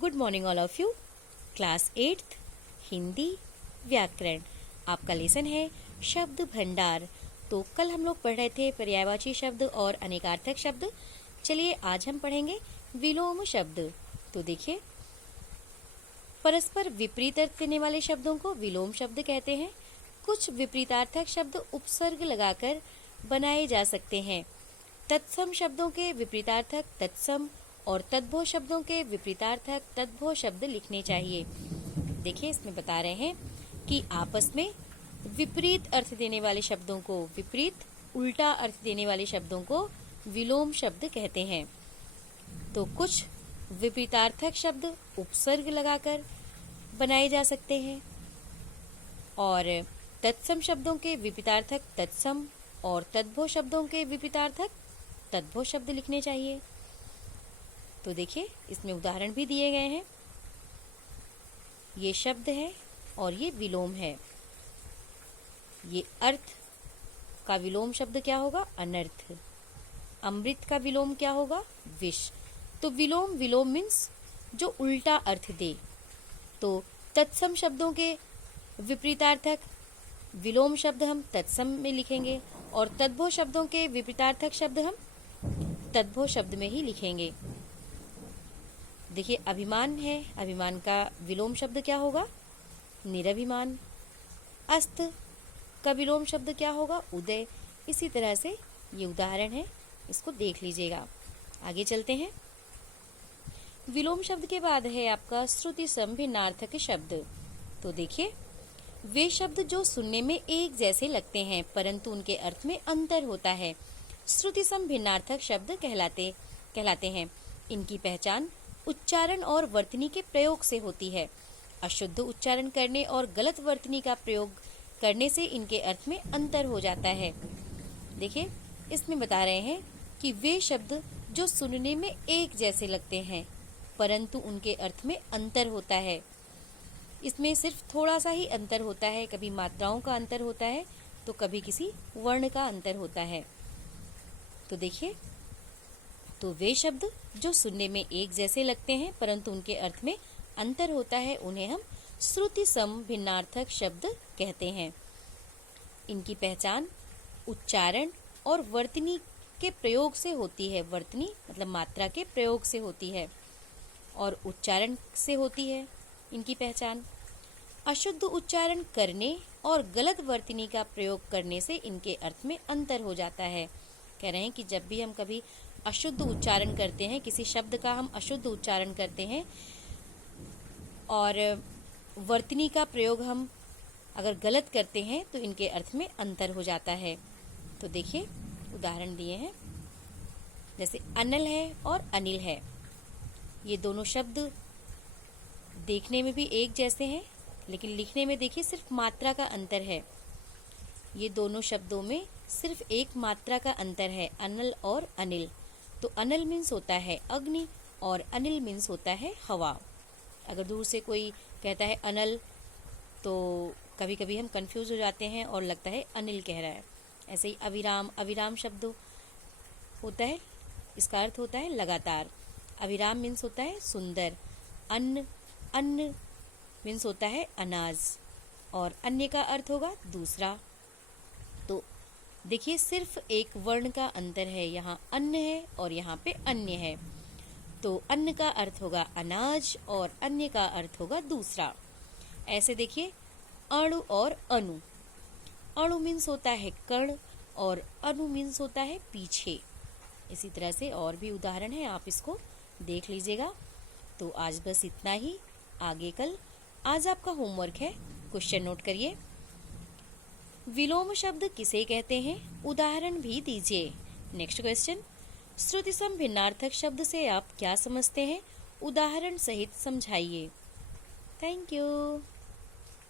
Good morning all of you. Class 8th Hindi व्याकरण, आपका lesson है शब्द भंडार। तो कल हम लोग पढ़ रहे थे पर्यायवाची शब्द और अनेकार्थक शब्द। चलिए आज हम पढ़ेंगे विलोम शब्द। तो देखिए, परस्पर विपरीत अर्थ देने वाले शब्दों को विलोम शब्द कहते हैं। कुछ विपरीतार्थक शब्द उपसर्ग लगाकर बनाए जा सकते हैं। तत्सम शब्दों के विपरीतार्थक तत्सम और तद्भव शब्दों के विपरीतार्थक तद्भव शब्द लिखने चाहिए। देखिए, इसमें बता रहे हैं कि आपस में विपरीत अर्थ देने वाले शब्दों को, विपरीत उल्टा अर्थ देने वाले शब्दों को विलोम शब्द कहते हैं। तो कुछ विपरीतार्थक शब्द उपसर्ग लगाकर बनाए जा सकते हैं और तत्सम शब्दों के विपरीतार्थक तत्सम और तद्भव शब्दों के विपरीतार्थक तद्भव शब्द लिखने चाहिए। तो देखिए, इसमें उदाहरण भी दिए गए हैं। ये शब्द है और ये विलोम है। ये अर्थ का विलोम शब्द क्या होगा? अनर्थ। अमृत का विलोम क्या होगा? विष। तो विलोम, विलोम मीन्स जो उल्टा अर्थ दे। तो तत्सम शब्दों के विपरीतार्थक विलोम शब्द हम तत्सम में लिखेंगे और तद्भव शब्दों के विपरीतार्थक शब्द हम तद्भव शब्द में ही लिखेंगे। देखिए, अभिमान है, अभिमान का विलोम शब्द क्या होगा? निरभिमान। अस्त का विलोम शब्द क्या होगा? उदय। इसी तरह से ये उदाहरण है, इसको देख लीजिएगा। आगे चलते हैं। विलोम शब्द के बाद है आपका श्रुति सम भिन्नार्थक शब्द। तो देखिए, वे शब्द जो सुनने में एक जैसे लगते हैं परंतु उनके अर्थ में अंतर होता है, श्रुति सम भिन्नार्थक शब्द कहलाते हैं। इनकी पहचान उच्चारण और वर्तनी के प्रयोग से होती है। अशुद्ध उच्चारण करने और गलत वर्तनी का प्रयोग करने से इनके अर्थ में अंतर हो जाता है। देखिए, इसमें बता रहे हैं कि वे शब्द जो सुनने में एक जैसे लगते हैं परंतु उनके अर्थ में अंतर होता है। इसमें सिर्फ थोड़ा सा ही अंतर होता है, कभी मात्राओं का अंतर होता है तो कभी किसी वर्ण का अंतर होता है। तो देखिए, तो वे शब्द जो सुनने में एक जैसे लगते हैं परंतु उनके अर्थ में अंतर होता है, उन्हें हम श्रुति सम भिन्नार्थक शब्द कहते हैं। इनकी पहचान उच्चारण और वर्तनी के प्रयोग से होती है। वर्तनी मतलब मात्रा के प्रयोग से होती है और उच्चारण से होती है इनकी पहचान। अशुद्ध उच्चारण करने और गलत वर्तनी का प्रयोग करने से इनके अर्थ में अंतर हो जाता है। कह रहे हैं कि जब भी हम कभी अशुद्ध उच्चारण करते हैं, किसी शब्द का हम अशुद्ध उच्चारण करते हैं और वर्तनी का प्रयोग हम अगर गलत करते हैं तो इनके अर्थ में अंतर हो जाता है। तो देखिए, उदाहरण दिए हैं, जैसे अनल है और अनिल है। ये दोनों शब्द देखने में भी एक जैसे हैं लेकिन लिखने में देखिए सिर्फ मात्रा का अंतर है। ये दोनों शब्दों में सिर्फ एक मात्रा का अंतर है, अनल और अनिल। तो अनल मीन्स होता है अग्नि और अनिल मीन्स होता है हवा। अगर दूर से कोई कहता है अनल तो कभी कभी हम कंफ्यूज हो जाते हैं और लगता है अनिल कह रहा है। ऐसे ही अविराम, अविराम शब्द होता है, इसका अर्थ होता है लगातार। अविराम मीन्स होता है सुंदर। अन्न, अन्न मीन्स होता है अनाज और अन्य का अर्थ होगा दूसरा। तो देखिए, सिर्फ एक वर्ण का अंतर है, यहाँ अन्न है और यहाँ पे अन्य है। तो अन्न का अर्थ होगा अनाज और अन्य का अर्थ होगा दूसरा। ऐसे देखिए, अणु और अणु। अणु मीन्स होता है कण और अणु मीन्स होता है पीछे। इसी तरह से और भी उदाहरण है, आप इसको देख लीजिएगा। तो आज बस इतना ही। आगे कल आज आपका होमवर्क है, क्वेश्चन नोट करिए। विलोम शब्द किसे कहते हैं? उदाहरण भी दीजिए। नेक्स्ट क्वेश्चन, श्रुति सम भिन्नार्थक शब्द से आप क्या समझते हैं? उदाहरण सहित समझाइए। Thank you.